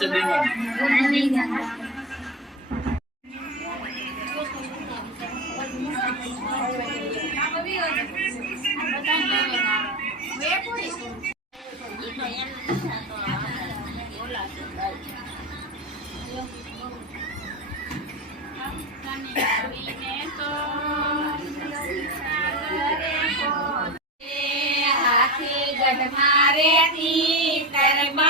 પાસે દેવાનું મારે થી કરવા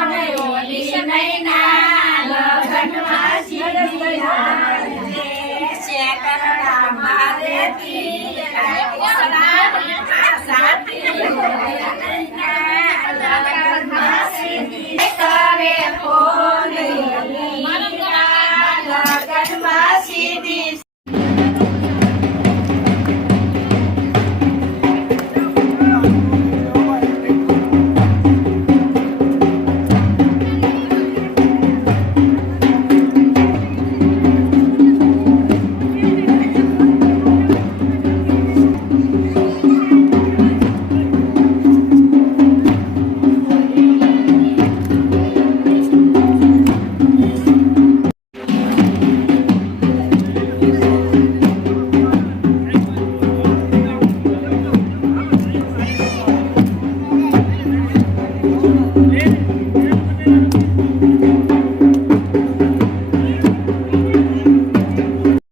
hati, yang usah.